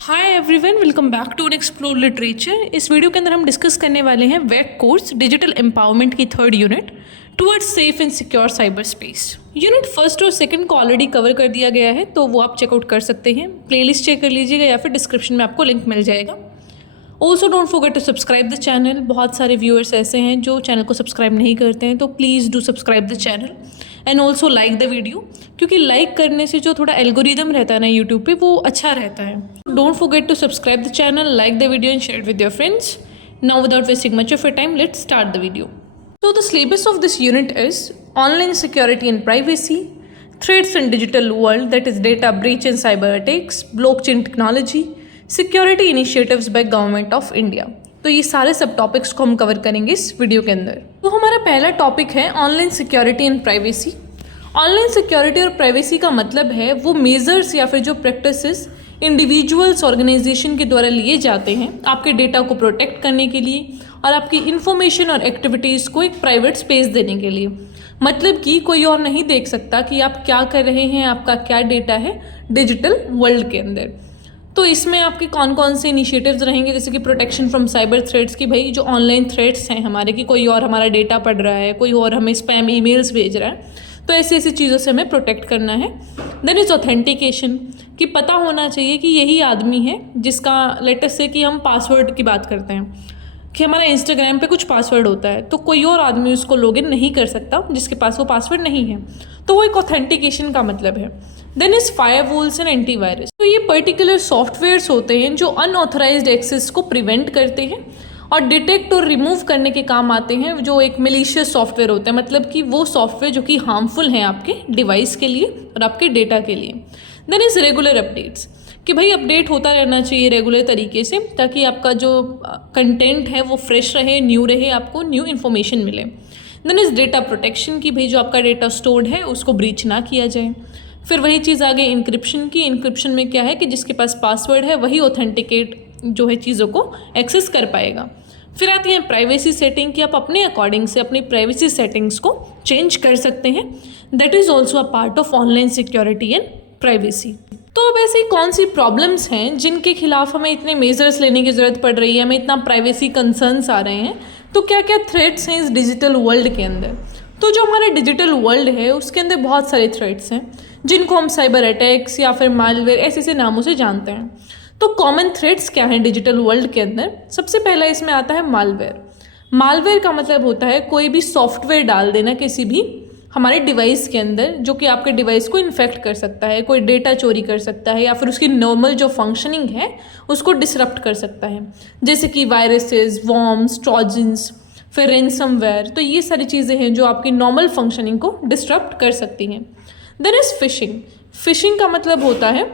Hi everyone, welcome back to explore literature. इस video के अंदर हम डिस्कस करने वाले हैं वेक कोर्स डिजिटल एम्पावरमेंट की third unit towards safe and secure cyberspace. Unit first और सेकंड को ऑलरेडी कवर कर दिया गया है, तो वो आप चेकआउट कर सकते हैं। प्लेलिस्ट चेक कर लीजिएगा या फिर डिस्क्रिप्शन में आपको लिंक मिल जाएगा। Also don't forget to subscribe the channel. बहुत सारे व्यूअर्स ऐसे हैं जो चैनल को सब्सक्राइब नहीं करते हैं, तो please do subscribe the channel and also like the video, क्योंकि लाइक करने से जो थोड़ा एल्गोरिदम रहता है ना यूट्यूब पे, वो अच्छा रहता है। Don't forget to subscribe the channel, like the video and share it with your friends. Now without wasting much of your time, let's start the video. So the syllabus of this unit is online security and privacy, threats in digital world, that is data breach and cyber attacks, blockchain technology, security initiatives by government of India। तो ये सारे सब topics को हम cover करेंगे इस video के अंदर। तो हमारा पहला टॉपिक है online security and privacy. Online security और प्राइवेसी का मतलब है वो मेजर्स या फिर जो प्रैक्टिसेस इंडिविजुअल्स ऑर्गेनाइजेशन के द्वारा लिए जाते हैं आपके डेटा को प्रोटेक्ट करने के लिए और आपकी इन्फॉर्मेशन और एक्टिविटीज़ को एक प्राइवेट स्पेस देने के लिए। मतलब कि कोई और नहीं देख सकता कि आप क्या कर रहे हैं, आपका क्या डेटा है डिजिटल वर्ल्ड के अंदर। तो इसमें आपके कौन कौन से इनिशिएटिव्स रहेंगे, जैसे कि प्रोटेक्शन फ्रॉम साइबर थ्रेट्स, कि भाई जो ऑनलाइन थ्रेट्स हैं हमारे, कि कोई और हमारा डेटा पढ़ रहा है, कोई और हमें स्पैम ईमेल्स भेज रहा है, तो ऐसी ऐसी चीज़ों से हमें प्रोटेक्ट करना है। देन इज़ ऑथेंटिकेशन, कि पता होना चाहिए कि यही आदमी है जिसका, लेटेस्ट से कि हम पासवर्ड की बात करते हैं कि हमारा इंस्टाग्राम पे कुछ पासवर्ड होता है, तो कोई और आदमी उसको लॉगिन नहीं कर सकता जिसके पास वो पासवर्ड नहीं है, तो वो एक ऑथेंटिकेशन का मतलब है। Then is firewalls and antivirus, तो ये पर्टिकुलर सॉफ्टवेयर्स होते हैं जो अनऑथराइज्ड एक्सेस को प्रिवेंट करते हैं और डिटेक्ट और रिमूव करने के काम आते हैं, जो एक मिलीशियस सॉफ्टवेयर होता है, मतलब कि वो सॉफ्टवेयर जो कि हार्मफुल हैं आपके डिवाइस के लिए और आपके डेटा के लिए। देन इज रेगुलर अपडेट्स, कि भाई अपडेट होता रहना चाहिए रेगुलर तरीके से, ताकि आपका जो कंटेंट है वो फ्रेश रहे, न्यू रहे, आपको न्यू इन्फॉर्मेशन मिले। देन इज डेटा प्रोटेक्शन, कि भाई जो आपका डेटा स्टोर्ड है उसको ब्रीच ना किया जाए। फिर वही चीज़ आगे इंक्रिप्शन की। इंक्रिप्शन में क्या है कि जिसके पास पासवर्ड है वही ऑथेंटिकेट जो है चीज़ों को एक्सेस कर पाएगा। फिर आती है प्राइवेसी सेटिंग, कि आप अपने अकॉर्डिंग से अपनी प्राइवेसी सेटिंग्स को चेंज कर सकते हैं। That is also a part of online security and privacy. तो अब ऐसी कौन सी प्रॉब्लम्स हैं जिनके खिलाफ हमें इतने मेजर्स लेने की ज़रूरत पड़ रही है, हमें इतना प्राइवेसी कंसर्न्स आ रहे हैं, तो क्या क्या थ्रेट्स हैं इस डिजिटल वर्ल्ड के अंदर। तो जो हमारा डिजिटल वर्ल्ड है उसके अंदर बहुत सारे थ्रेट्स हैं जिनको हम साइबर अटैक्स या फिर मालवेयर ऐसे ऐसे नामों से जानते हैं। तो कॉमन थ्रेट्स क्या हैं डिजिटल वर्ल्ड के अंदर? सबसे पहला इसमें आता है मालवेयर। मालवेयर का मतलब होता है कोई भी सॉफ्टवेयर डाल देना किसी भी हमारे डिवाइस के अंदर, जो कि आपके डिवाइस को इन्फेक्ट कर सकता है, कोई डेटा चोरी कर सकता है या फिर उसकी नॉर्मल जो फंक्शनिंग है उसको डिसरप्ट कर सकता है, जैसे कि वायरसेस, वॉर्म्स, ट्रोजन्स, फिर रैनसमवेयर। तो ये सारी चीज़ें हैं जो आपकी नॉर्मल फंक्शनिंग को डिसरप्ट कर सकती हैं। Then is fishing. फिशिंग का मतलब होता है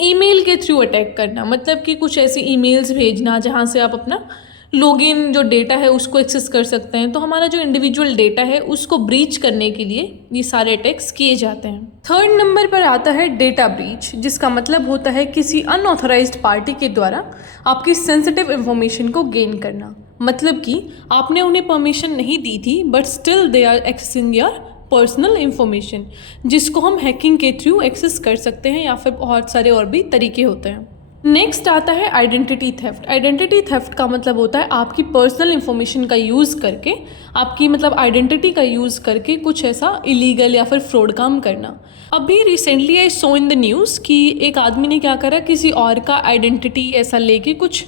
ईमेल के थ्रू अटैक करना, मतलब कि कुछ ऐसी ईमेल्स भेजना जहाँ से आप अपना लॉगिन जो डेटा है उसको एक्सेस कर सकते हैं। तो हमारा जो इंडिविजुअल डेटा है उसको ब्रीच करने के लिए ये सारे अटैक्स किए जाते हैं। थर्ड नंबर पर आता है डेटा ब्रीच, जिसका मतलब होता है किसी अनऑथराइज्ड पार्टी के द्वारा आपकी सेंसिटिव इंफॉर्मेशन को गेन करना। मतलब कि आपने उन्हें परमिशन नहीं दी थी but still they are accessing your personal information, जिसको हम हैकिंग के थ्रू एक्सेस कर सकते हैं या फिर बहुत सारे और भी तरीके होते हैं। नेक्स्ट आता है आइडेंटिटी थेफ्ट। आइडेंटिटी थेफ्ट का मतलब होता है आपकी पर्सनल इंफॉर्मेशन का यूज़ करके, आपकी मतलब आइडेंटिटी का यूज़ करके कुछ ऐसा इलीगल या फिर फ्रॉड काम करना। अभी recently I so in the news कि एक आदमी ने क्या करा, किसी और का आइडेंटिटी ऐसा लेके, कुछ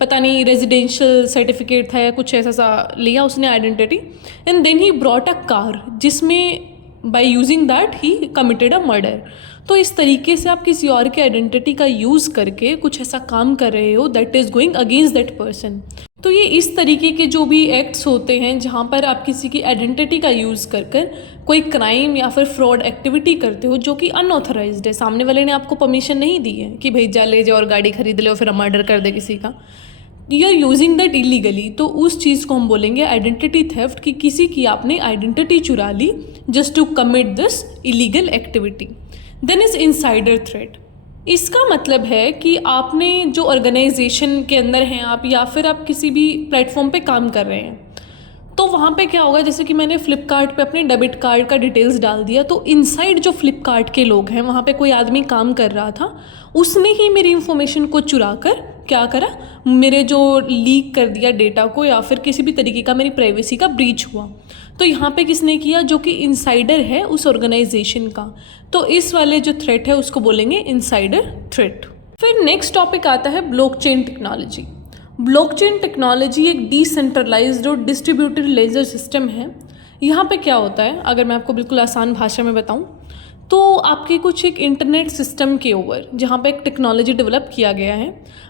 पता नहीं रेजिडेंशियल सर्टिफिकेट था या कुछ ऐसा सा लिया उसने identity, and then he brought a car जिसमें by using that he committed a murder. तो इस तरीके से आप किसी और के आइडेंटिटी का यूज़ करके कुछ ऐसा काम कर रहे हो that is going against that person. तो ये इस तरीके के जो भी एक्ट्स होते हैं जहाँ पर आप किसी की आइडेंटिटी का यूज़ कर कर कोई क्राइम या फिर फ्रॉड एक्टिविटी करते हो जो कि अनऑथराइज्ड है, सामने वाले ने आपको परमिशन नहीं दी है कि भाई जा ले जाओ और गाड़ी खरीद ले और फिर मर्डर कर दे किसी का, you are using that illegally, तो उस चीज़ को हम बोलेंगे आइडेंटिटी थेफ्ट, कि किसी की आपने आइडेंटिटी चुरा ली just to commit this illegal activity. Then is insider threat. इसका मतलब है कि आपने जो ऑर्गेनाइजेशन के अंदर हैं आप, या फिर आप किसी भी प्लेटफॉर्म पे काम कर रहे हैं, तो वहाँ पे क्या होगा, जैसे कि मैंने फ्लिपकार्ट पे अपने डेबिट कार्ड का डिटेल्स डाल दिया, तो इनसाइड जो फ्लिपकार्ट के लोग हैं, वहाँ पे कोई आदमी काम कर रहा था, उसने ही मेरी इन्फॉर्मेशन को चुरा कर क्या करा, मेरे जो लीक कर दिया डेटा को, या फिर किसी भी तरीके का मेरी प्राइवेसी का ब्रीच हुआ। तो यहाँ पे किसने किया, जो कि इनसाइडर है उस ऑर्गेनाइजेशन का। तो इस वाले जो थ्रेट है उसको बोलेंगे इनसाइडर थ्रेट। फिर नेक्स्ट टॉपिक आता है ब्लॉकचेन टेक्नोलॉजी। ब्लॉकचेन टेक्नोलॉजी एक डिसेंट्रलाइज्ड और डिस्ट्रीब्यूटेड लेजर सिस्टम है। यहाँ पे क्या होता है, अगर मैं आपको बिल्कुल आसान भाषा में बताऊँ तो आपके कुछ एक इंटरनेट सिस्टम के ऊपर जहाँ पे एक टेक्नोलॉजी डेवलप किया गया है,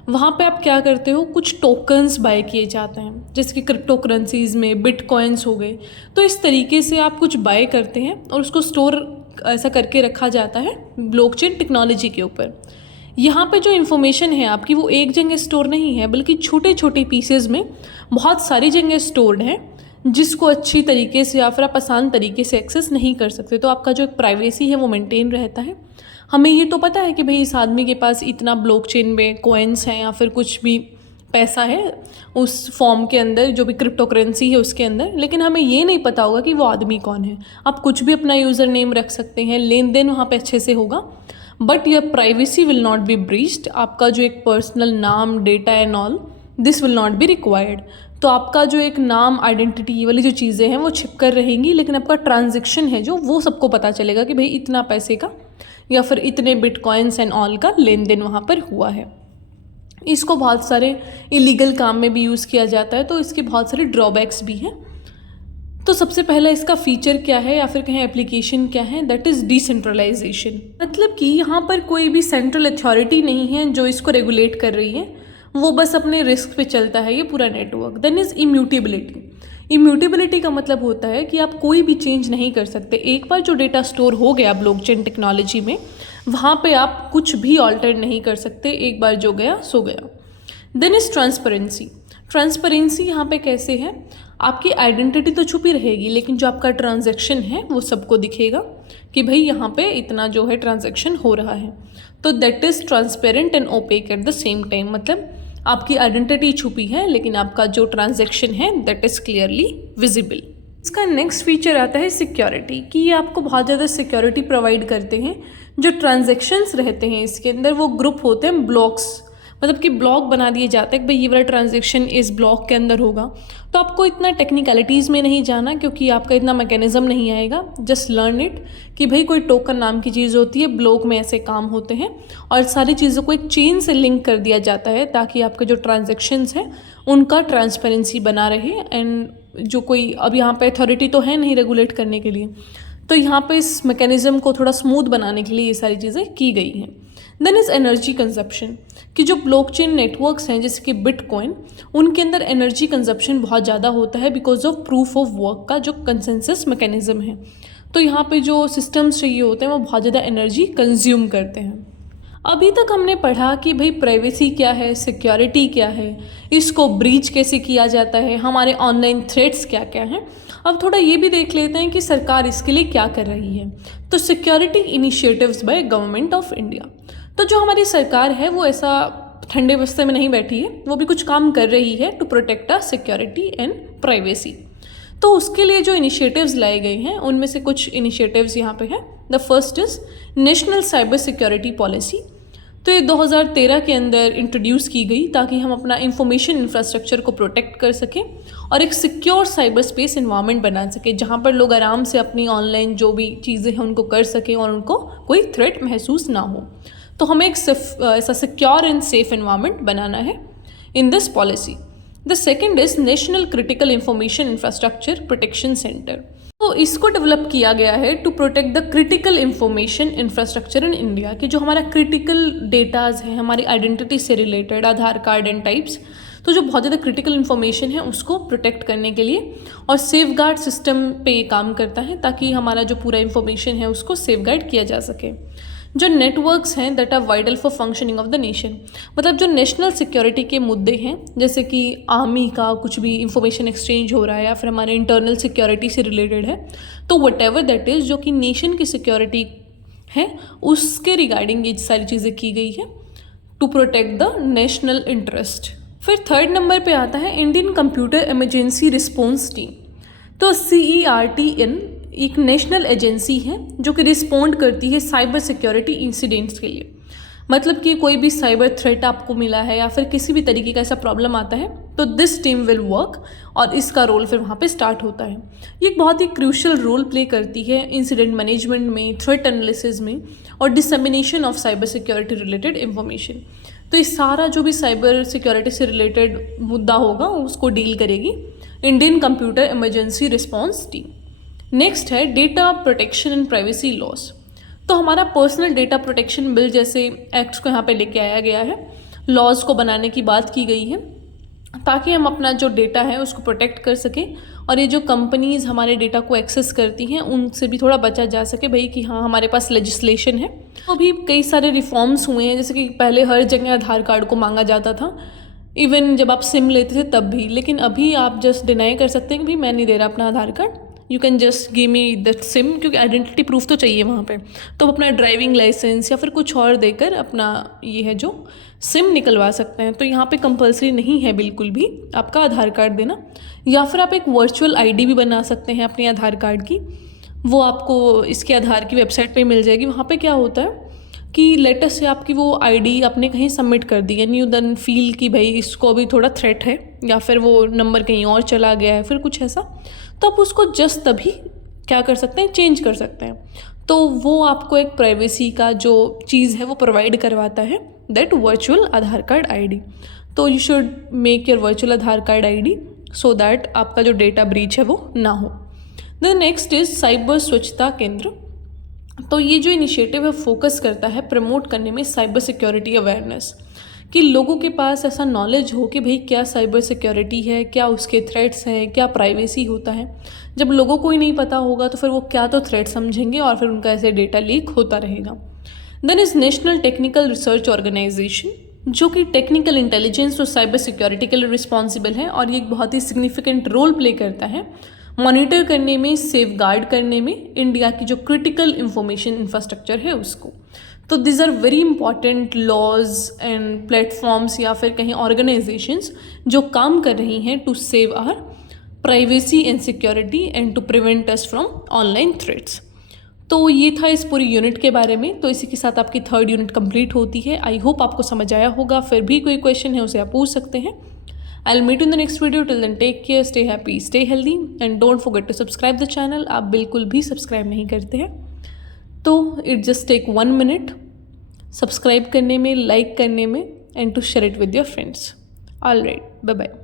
वहाँ पे आप क्या करते हो, कुछ टोकन्स बाय किए जाते हैं, जैसे कि क्रिप्टो करेंसीज़ में बिटकॉइंस हो गए। तो इस तरीके से आप कुछ बाय करते हैं और उसको स्टोर ऐसा करके रखा जाता है ब्लॉकचेन टेक्नोलॉजी के ऊपर। यहाँ पे जो इन्फॉर्मेशन है आपकी, वो एक जगह स्टोर नहीं है, बल्कि छोटे छोटे पीसेज में बहुत सारी जगह स्टोर्ड है, जिसको अच्छी तरीके से या फिर आप आसान तरीके से एक्सेस नहीं कर सकते। तो आपका जो एक प्राइवेसी है वो मेंटेन रहता है। हमें ये तो पता है कि भाई इस आदमी के पास इतना ब्लॉकचेन में कॉइन्स हैं या फिर कुछ भी पैसा है उस फॉर्म के अंदर, जो भी क्रिप्टो करेंसी है उसके अंदर, लेकिन हमें ये नहीं पता होगा कि वो आदमी कौन है। आप कुछ भी अपना यूज़र नेम रख सकते हैं, लेन देन वहाँ पे अच्छे से होगा, but your privacy will not be breached. आपका जो एक पर्सनल नाम, data and all this will not be required. तो आपका जो एक नाम, आइडेंटिटी वाली जो चीज़ें हैं वो छिप कर रहेंगी, लेकिन आपका ट्रांजैक्शन है जो, वो सबको पता चलेगा कि भाई इतना पैसे का या फिर इतने बिटकॉइंस एंड ऑल का लेन देन वहाँ पर हुआ है। इसको बहुत सारे इलीगल काम में भी यूज़ किया जाता है, तो इसके बहुत सारे ड्रॉबैक्स भी हैं। तो सबसे पहला इसका फीचर क्या है या फिर कहें एप्लीकेशन क्या है, दैट इज़ डिसेंट्रलाइजेशन। मतलब कि यहाँ पर कोई भी सेंट्रल अथॉरिटी नहीं है जो इसको रेगुलेट कर रही है, वो बस अपने रिस्क पे चलता है ये पूरा network. Then is immutability. Immutability का मतलब होता है कि आप कोई भी चेंज नहीं कर सकते। एक बार जो डेटा स्टोर हो गया ब्लॉकचेन टेक्नोलॉजी में, वहाँ पे आप कुछ भी ऑल्टर नहीं कर सकते, एक बार जो गया सो गया। Then is transparency. ट्रांसपेरेंसी यहाँ पे कैसे है, आपकी आइडेंटिटी तो छुपी रहेगी, लेकिन जो आपका ट्रांजैक्शन है वो सबको दिखेगा कि भाई यहाँ पे इतना जो है ट्रांजैक्शन हो रहा है। तो that is transparent and opaque at the same time. मतलब आपकी आइडेंटिटी छुपी है, लेकिन आपका जो ट्रांजैक्शन है दैट इज़ क्लियरली विजिबल। इसका नेक्स्ट फीचर आता है सिक्योरिटी, कि ये आपको बहुत ज़्यादा सिक्योरिटी प्रोवाइड करते हैं। जो ट्रांजैक्शंस रहते हैं इसके अंदर, वो ग्रुप होते हैं ब्लॉक्स, मतलब कि ब्लॉक बना दिए जाते हैं कि भाई ये वाला ट्रांजैक्शन इस ब्लॉक के अंदर होगा। तो आपको इतना टेक्निकलिटीज़ में नहीं जाना, क्योंकि आपका इतना मैकेनिज्म नहीं आएगा। जस्ट लर्न इट कि भाई कोई टोकन नाम की चीज़ होती है, ब्लॉक में ऐसे काम होते हैं, और सारी चीज़ों को एक चेन से लिंक कर दिया जाता है ताकि आपके जो ट्रांजैक्शंस हैं उनका ट्रांसपेरेंसी बना रहे। एंड जो कोई अब यहाँ पे अथॉरिटी तो है नहीं रेगुलेट करने के लिए, तो यहाँ पे इस मैकेनिज़्म को थोड़ा स्मूथ बनाने के लिए ये सारी चीज़ें की गई हैं। देन इज़ एनर्जी कंजप्शन, कि जो ब्लॉकचेन नेटवर्क्स हैं जैसे कि बिटकॉइन, उनके अंदर एनर्जी कंजप्शन बहुत ज़्यादा होता है because of proof of work का जो कंसेंसस मैकेनिज़्म है। तो यहाँ पे जो सिस्टम्स चाहिए होते हैं वो बहुत ज़्यादा एनर्जी कंज्यूम करते हैं। अभी तक हमने पढ़ा कि भाई प्राइवेसी क्या है, सिक्योरिटी क्या है, इसको ब्रीच कैसे किया जाता है, हमारे ऑनलाइन थ्रेट्स क्या क्या हैं। अब थोड़ा ये भी देख लेते हैं कि सरकार इसके लिए क्या कर रही है। तो security initiatives by government of India. तो जो हमारी सरकार है वो ऐसा ठंडे बस्ते में नहीं बैठी है, वो भी कुछ काम कर रही है to protect our security and privacy. तो उसके लिए जो इनिशिएटिव्स लाए गए हैं उनमें से कुछ इनिशिएटिव्स यहाँ पे हैं। The first is national cyber security policy. तो ये 2013 के अंदर इंट्रोड्यूस की गई ताकि हम अपना इंफॉर्मेशन इंफ्रास्ट्रक्चर को प्रोटेक्ट कर सकें और एक सिक्योर साइबर स्पेस इन्वायरमेंट बना सकें, जहाँ पर लोग आराम से अपनी ऑनलाइन जो भी चीज़ें हैं उनको कर सकें और उनको कोई थ्रेट महसूस ना हो। तो हमें एक ऐसा सिक्योर एंड सेफ इन्वायरमेंट बनाना है in this policy. The second is national critical information infrastructure protection centre. तो इसको डेवलप किया गया है to protect the critical information infrastructure in India, कि जो हमारा क्रिटिकल डेटाज है हमारी आइडेंटिटी से related, Aadhaar card and types, तो जो बहुत ज़्यादा क्रिटिकल इन्फॉर्मेशन है उसको प्रोटेक्ट करने के लिए और सेफ गार्ड सिस्टम पे ये काम करता है ताकि हमारा जो पूरा इन्फॉर्मेशन है उसको सेफ गार्ड किया जा सके। जो नेटवर्क्स हैं that are vital for functioning of the nation, मतलब जो नेशनल सिक्योरिटी के मुद्दे हैं, जैसे कि आर्मी का कुछ भी इंफॉर्मेशन एक्सचेंज हो रहा है या फिर हमारे इंटरनल सिक्योरिटी से रिलेटेड है, तो वट एवर दैट इज़ जो कि नेशन की सिक्योरिटी है उसके रिगार्डिंग ये सारी चीज़ें की गई है to protect the national interest. फिर थर्ड नंबर पे आता है Indian computer emergency response team. तो CERT-in एक नेशनल एजेंसी है जो कि रिस्पॉन्ड करती है साइबर सिक्योरिटी इंसिडेंट्स के लिए। मतलब कि कोई भी साइबर थ्रेट आपको मिला है या फिर किसी भी तरीके का ऐसा प्रॉब्लम आता है तो दिस टीम विल वर्क और इसका रोल फिर वहाँ पे स्टार्ट होता है। ये एक बहुत ही क्रूशियल रोल प्ले करती है इंसिडेंट मैनेजमेंट में, थ्रेट एनालिसिस में और dissemination of cyber security related information. तो ये सारा जो भी साइबर सिक्योरिटी से रिलेटेड मुद्दा होगा उसको डील करेगी Indian computer emergency response team. Next है data protection and privacy laws. तो हमारा पर्सनल डेटा प्रोटेक्शन बिल जैसे एक्ट्स को यहाँ पे लेके आया गया है, लॉज को बनाने की बात की गई है ताकि हम अपना जो डेटा है उसको प्रोटेक्ट कर सकें और ये जो कंपनीज़ हमारे डेटा को एक्सेस करती हैं उनसे भी थोड़ा बचा जा सके भाई कि हाँ हमारे पास लेजिस्लेशन है। तो भी कई सारे रिफॉर्म्स हुए हैं, जैसे कि पहले हर जगह आधार कार्ड को मांगा जाता था, इवन जब आप सिम लेते थे तब भी, लेकिन अभी आप जस्ट डिनाई कर सकते हैं कि भाई मैं नहीं दे रहा अपना Aadhaar card, you can just give me that SIM, क्योंकि आइडेंटिटी प्रूफ तो चाहिए वहाँ पे। तो अपना ड्राइविंग लाइसेंस या फिर कुछ और देकर अपना ये है जो सिम निकलवा सकते हैं। तो यहाँ पे कंपलसरी नहीं है बिल्कुल भी आपका आधार कार्ड देना, या फिर आप एक वर्चुअल आईडी भी बना सकते हैं अपने आधार कार्ड की, वो आपको इसके आधार की वेबसाइट पे मिल जाएगी। वहाँ पे क्या होता है कि लेटेस्ट से आपकी वो आईडी आपने कहीं सबमिट कर दी एंड यू देन फील कि भाई इसको अभी थोड़ा थ्रेट है या फिर वो नंबर कहीं और चला गया है फिर कुछ ऐसा, तो आप उसको जस्ट तभी क्या कर सकते हैं, चेंज कर सकते हैं। तो वो आपको एक प्राइवेसी का जो चीज़ है वो प्रोवाइड करवाता है, that virtual Aadhaar card ID. तो you should make your virtual Aadhaar card ID so that आपका जो डेटा ब्रीच है वो ना हो। द नेक्स्ट इज साइबर स्वच्छता केंद्र। तो ये जो इनिशिएटिव है फोकस करता है प्रमोट करने में साइबर सिक्योरिटी अवेयरनेस, कि लोगों के पास ऐसा नॉलेज हो कि भाई क्या साइबर सिक्योरिटी है, क्या उसके थ्रेट्स हैं, क्या प्राइवेसी होता है। जब लोगों को ही नहीं पता होगा तो फिर वो क्या तो थ्रेट समझेंगे और फिर उनका ऐसे डेटा लीक होता रहेगा। Then is national technical research organisation, जो कि टेक्निकल इंटेलिजेंस और साइबर सिक्योरिटी के लिए रिस्पॉन्सिबल है और ये एक बहुत ही सिग्निफिकेंट रोल प्ले करता है मॉनिटर करने में, सेफ गार्ड करने में इंडिया की जो क्रिटिकल इंफॉर्मेशन इंफ्रास्ट्रक्चर है उसको। तो this are very important laws and platforms या फिर कहीं ऑर्गेनाइजेशंस जो काम कर रही हैं to save our privacy and security and to prevent us from online threats. तो ये था इस पूरी यूनिट के बारे में। तो इसी के साथ आपकी थर्ड यूनिट कंप्लीट होती है। आई होप आपको समझ आया होगा। फिर भी कोई क्वेश्चन है उसे आप पूछ सकते हैं। I'll meet you in the next video. Till then, take care, stay happy, stay healthy, and don't forget to subscribe the channel. आप बिल्कुल भी सब्सक्राइब नहीं करते हैं तो it just take 1 minute subscribe करने में, लाइक करने में, and to share it with your friends. All right, bye bye.